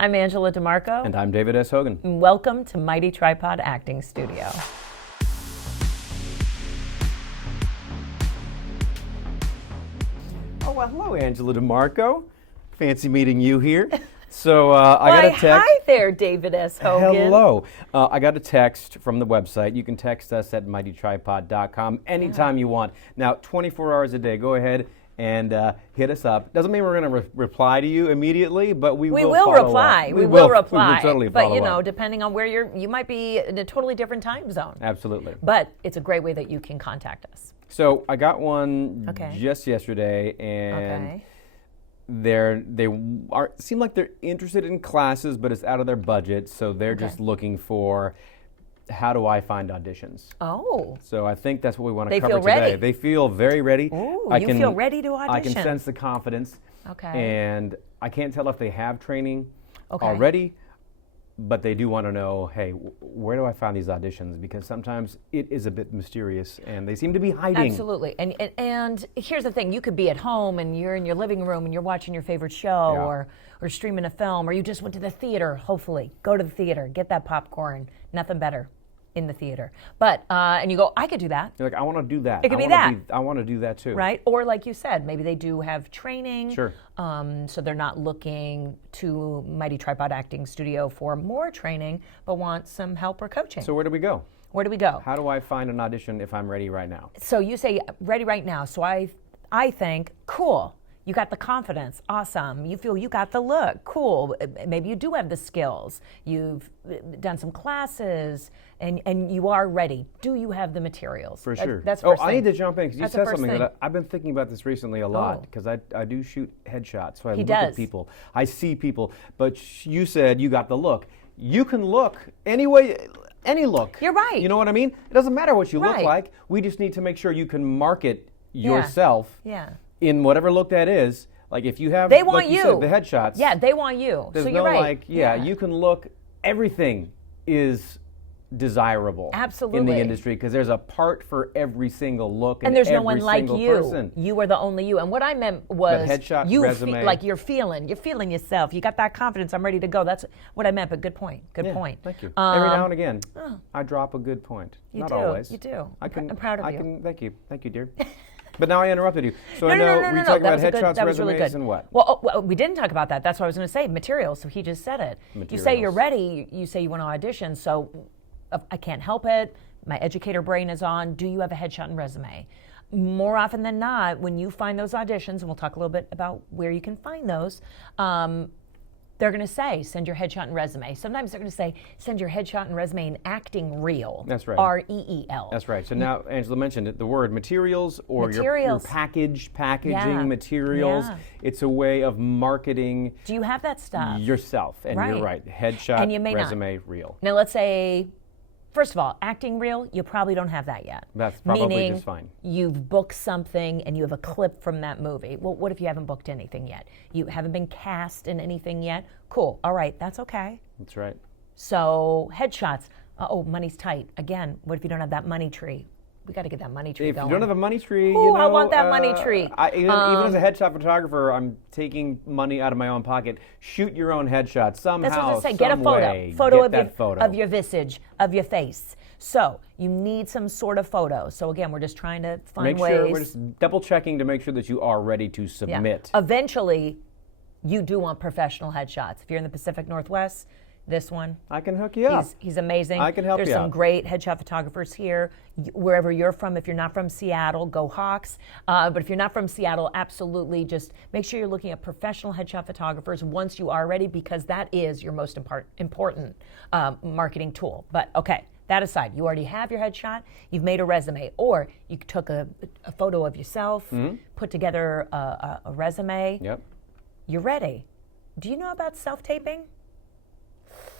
I'm Angela DeMarco. And I'm David S. Hogan. And welcome to Mighty Tripod Acting Studio. Oh, well, hello, Angela DeMarco. Fancy meeting you here. So I got a text. Hi there, David S. Hogan. Hello. I got a text from the website. You can text us at mightytripod.com anytime you want. Now, 24 hours a day. Go ahead and hit us up. Doesn't mean we're going to reply to you immediately, but we will reply. Up. We will reply. We will totally follow But, you know, up. depending on where you might be in a totally different time zone. Absolutely. But it's a great way that you can contact us. So I got one Okay. just yesterday, and Okay. they seem like they're interested in classes, but it's out of their budget, so they're Okay. just looking for, how do I find auditions? Oh. So I think that's what we want to They cover feel today. ready. They feel very ready. Ooh, you feel ready to audition. I can sense the confidence. Okay. And I can't tell if they have training Okay. already, but they do want to know, hey, where do I find these auditions? Because sometimes it is a bit mysterious, and they seem to be hiding. Absolutely. And here's the thing. You could be at home and you're in your living room and you're watching your favorite show Yeah. or streaming a film, or you just went to the theater, hopefully. Go to the theater. Get that popcorn. Nothing better in the theater. But, and you go, I could do that. You're like, I want to do that. It could I be wanna that. I want to do that too. Right? Or like you said, maybe they do have training. Sure. So they're not looking to Mighty Tripod Acting Studio for more training, but want some help or coaching. So where do we go? Where do we go? How do I find an audition if I'm ready right now? So you say ready right now. So I think, cool. You got the confidence. Awesome. You feel you got the look. Cool. Maybe you do have the skills. You've done some classes and you are ready. Do you have the materials? For sure. That's first I thing. need to jump in because you That's the said first something thing. that I've been thinking about this recently a lot Oh. because I do shoot headshots. So I He look at does. people. I see people. But you said you got the look. You can look any way, any look. You're right. You know what I mean? It doesn't matter what you look Right. like. We just need to make sure you can market yourself Yeah. in whatever look that is. Like if you have, They want like you you. said, the headshots. Yeah, they want you. There's So no you're right. like, you can look, everything is desirable in Absolutely. the industry because there's a part for every single look And there's no every one like single you. person. You are the only you. And what I meant was That headshot, you resume. like you're feeling yourself. You got that confidence. I'm ready to go. That's what I meant. But good point. Good Yeah, point. Thank you. Every now and again, I drop a good point. You Not do. always. You do. I can, I'm proud of I you. Can, thank you, dear. But now I interrupted you. So I No, know no, we no. talked That about was a good- headshots, that was really resumes, good. and what? Well, we didn't talk about that. That's what I was going to say. Materials. So he just said it. You say you're Materials. ready. You say you want to audition. So I can't help it. My educator brain is on. Do you have a headshot and resume? More often than not, when you find those auditions, and we'll talk a little bit about where you can find those, they're going to say, send your headshot and resume. Sometimes they're going to say, send your headshot and resume and acting reel. That's right. REEL. That's right. So now Angela mentioned it, the word materials or your Materials. packaging Yeah. materials. Yeah. It's a way of marketing Do you have that stuff? yourself. And Right. you're right. Headshot, And you may not. resume, reel. Now let's say, first of all, acting reel, you probably don't have that yet. That's probably Meaning just fine. you've booked something and you have a clip from that movie. Well, what if you haven't booked anything yet? You haven't been cast in anything yet? Cool. All right, that's okay. That's right. So headshots. Oh, money's tight. Again, what if you don't have that money tree? We got to get that money tree If going. you don't have a money tree, Ooh, you know, I want that money tree. Even as a headshot photographer, I'm taking money out of my own pocket. Shoot your own headshot somehow. That's what I was going to say. Get a some photo. way. Photo Get of that photo. of your visage, of your face. So you need some sort of photo. So again, we're just trying to find Make ways. sure we're just double checking to make sure that you are ready to Yeah. submit. Eventually, you do want professional headshots. If you're in the Pacific Northwest, this one, I can hook you up. he's amazing. I can help There's you some out. great headshot photographers here. Wherever you're from, if you're not from Seattle, go Hawks. But if you're not from Seattle, absolutely just make sure you're looking at professional headshot photographers once you are ready, because that is your most important marketing tool. But okay. That aside, you already have your headshot, you've made a resume, or you took a photo of yourself, put together a resume. Yep. You're ready. Do you know about self-taping?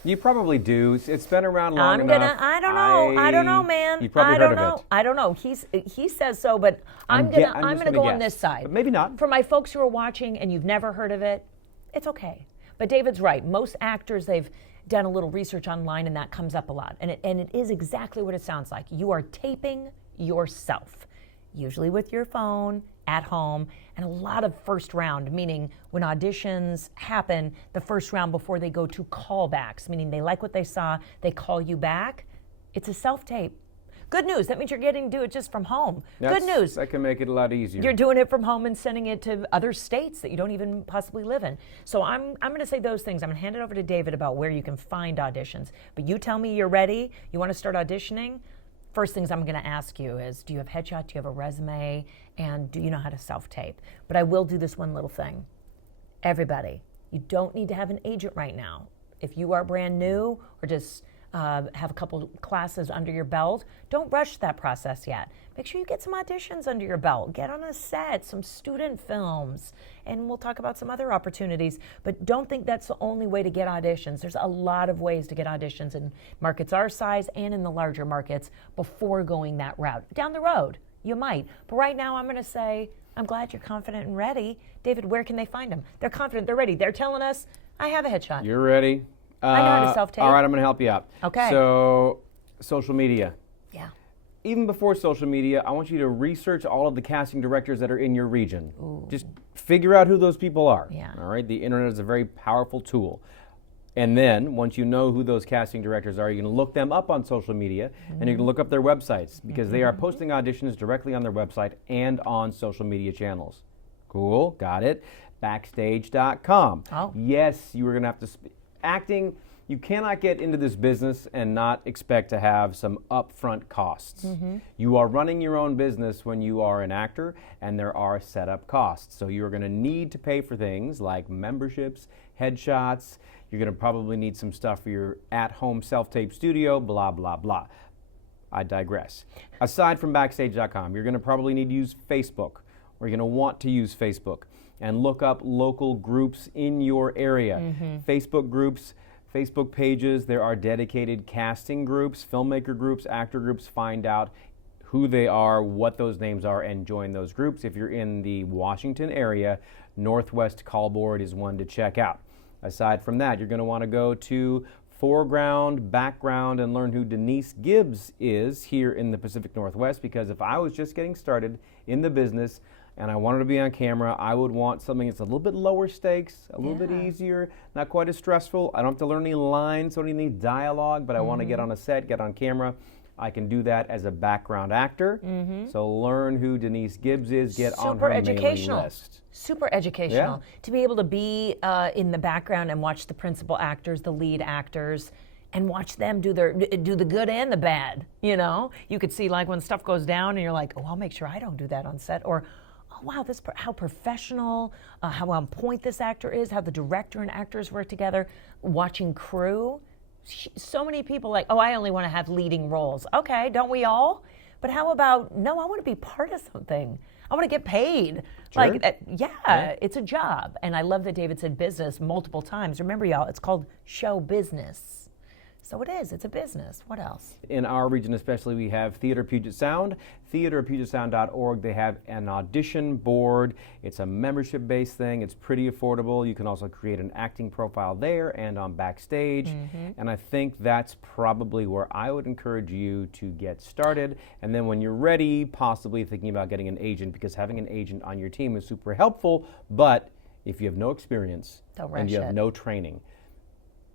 You probably do. It's been around long enough. I don't know, man. You probably I don't heard know. of it. I don't know. He says so, but I'm just gonna gonna go on guess. this side. But maybe not. For my folks who are watching and you've never heard of it, it's okay. But David's right. Most actors, they've done a little research online and that comes up a lot. And it is exactly what it sounds like. You are taping yourself, usually with your phone, at home, and a lot of first round, meaning when auditions happen, the first round before they go to callbacks, meaning they like what they saw, they call you back. It's a self-tape. Good news, that means you're getting to do it just from home. Good news. That can make it a lot easier. You're doing it from home and sending it to other states that you don't even possibly live in. So I'm going to say those things. I'm going to hand it over to David about where you can find auditions. But you tell me you're ready, you want to start auditioning. First things I'm going to ask you is, do you have headshot, do you have a resume, and do you know how to self-tape? But I will do this one little thing. Everybody, you don't need to have an agent right now. If you are brand new or just have a couple classes under your belt, don't rush that process yet. Make sure you get some auditions under your belt. Get on a set, some student films, and we'll talk about some other opportunities. But don't think that's the only way to get auditions. There's a lot of ways to get auditions in markets our size and in the larger markets before going that route. Down the road, you might. But right now, I'm going to say, I'm glad you're confident and ready. David, where can they find them? They're confident, they're ready. They're telling us, I have a headshot. You're ready. I know how to self-tape. All right, I'm going to help you out. Okay. So, social media. Yeah. Even before social media, I want you to research all of the casting directors that are in your region. Ooh. Just figure out who those people are. Yeah. All right. The internet is a very powerful tool. And then, once you know who those casting directors are, you're going to look them up on social media, and you're going to look up their websites, because they are posting auditions directly on their website and on social media channels. Cool. Got it. Backstage.com. Oh. Yes, you are going to have to... Acting, you cannot get into this business and not expect to have some upfront costs. You are running your own business when you are an actor, and there are setup costs. So you're going to need to pay for things like memberships, headshots. You're going to probably need some stuff for your at-home self-tape studio, blah, blah, blah. I digress. Aside from Backstage.com, you're going to probably need to use Facebook, or you're going to want to use Facebook, and look up local groups in your area. Facebook groups, Facebook pages, there are dedicated casting groups, filmmaker groups, actor groups. Find out who they are, what those names are, and join those groups. If you're in the Washington area, Northwest Call Board is one to check out. Aside from that, you're going to want to go to Foreground, Background, and learn who Denise Gibbs is here in the Pacific Northwest, because if I was just getting started in the business and I wanted to be on camera, I would want something that's a little bit lower stakes, a little bit easier, not quite as stressful. I don't have to learn any lines, don't need any dialogue, but I want to get on a set, get on camera. I can do that as a background actor. So learn who Denise Gibbs is, get on her mailing list. Super educational. To be able to be in the background and watch the principal actors, the lead actors, and watch them do the good and the bad. You know, you could see like when stuff goes down, and you're like, oh, I'll make sure I don't do that on set, or oh wow, how professional, how on point this actor is, how the director and actors work together. Watching crew. So many people like, oh, I only want to have leading roles. Okay, don't we all? But how about, no, I want to be part of something. I want to get paid. Sure. Like, it's a job. And I love that David said business multiple times. Remember, y'all, it's called show business. So it is, it's a business. What else? In our region especially, we have Theater Puget Sound, theaterpugetsound.org. They have an audition board. It's a membership-based thing. It's pretty affordable. You can also create an acting profile there and on Backstage. And I think that's probably where I would encourage you to get started. And then when you're ready, possibly thinking about getting an agent, because having an agent on your team is super helpful. But if you have no experience and you have no training,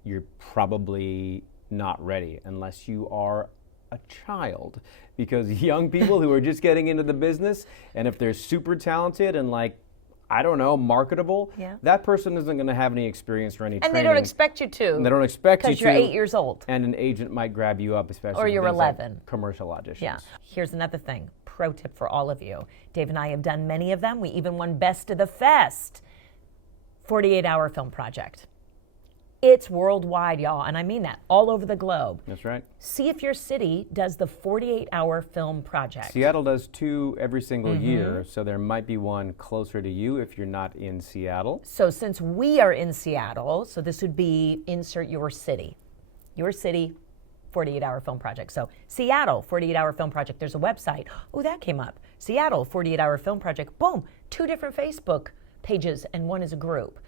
you're probably not ready unless you are a child, because young people who are just getting into the business, and if they're super talented and like, I don't know, marketable, that person isn't going to have any experience or any training. And they don't expect you to. And they don't expect you to. Because you're 8 years old. And an agent might grab you up, especially or you're 11. Like commercial auditions. Yeah. Here's another thing, pro tip for all of you. Dave and I have done many of them. We even won Best of the Fest, 48-hour film project. It's worldwide, y'all, and I mean that, all over the globe. That's right. See if your city does the 48-hour film project. Seattle does 2 every single year, so there might be one closer to you if you're not in Seattle. So since we are in Seattle, so this would be insert your city. Your city, 48-hour film project. So Seattle, 48-hour film project. There's a website. Oh, that came up. Seattle, 48-hour film project. Boom, 2 different Facebook pages, and one is a group.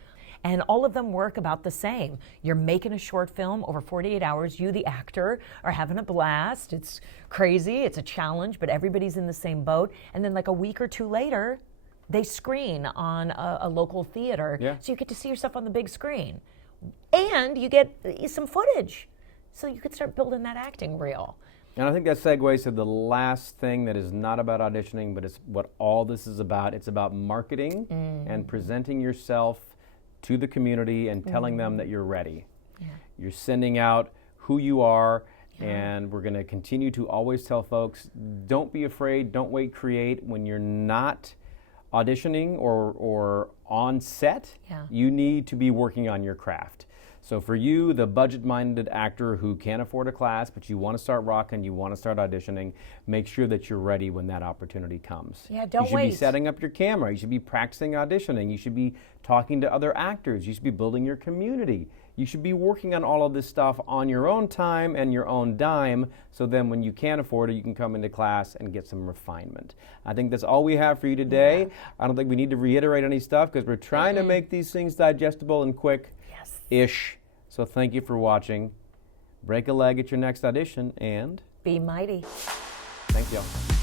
And all of them work about the same. You're making a short film over 48 hours. You, the actor, are having a blast. It's crazy. It's a challenge, but everybody's in the same boat. And then like a week or 2 later, they screen on a local theater, Yeah. so you get to see yourself on the big screen, and you get some footage, so you could start building that acting reel. And I think that segues to the last thing that is not about auditioning, but it's what all this is about. It's about marketing and presenting yourself to the community and telling them that you're ready. Yeah. You're sending out who you are, and we're going to continue to always tell folks, don't be afraid, don't wait, create. When you're not auditioning or on set, you need to be working on your craft. So for you, the budget-minded actor who can't afford a class, but you want to start rocking, you want to start auditioning, make sure that you're ready when that opportunity comes. Yeah, don't You should wait. be setting up your camera. You should be practicing auditioning. You should be talking to other actors. You should be building your community. You should be working on all of this stuff on your own time and your own dime, so then when you can't afford it, you can come into class and get some refinement. I think that's all we have for you today. I don't think we need to reiterate any stuff because we're trying to make these things digestible and quick. Ish. So thank you for watching. Break a leg at your next audition and Be mighty. thank you.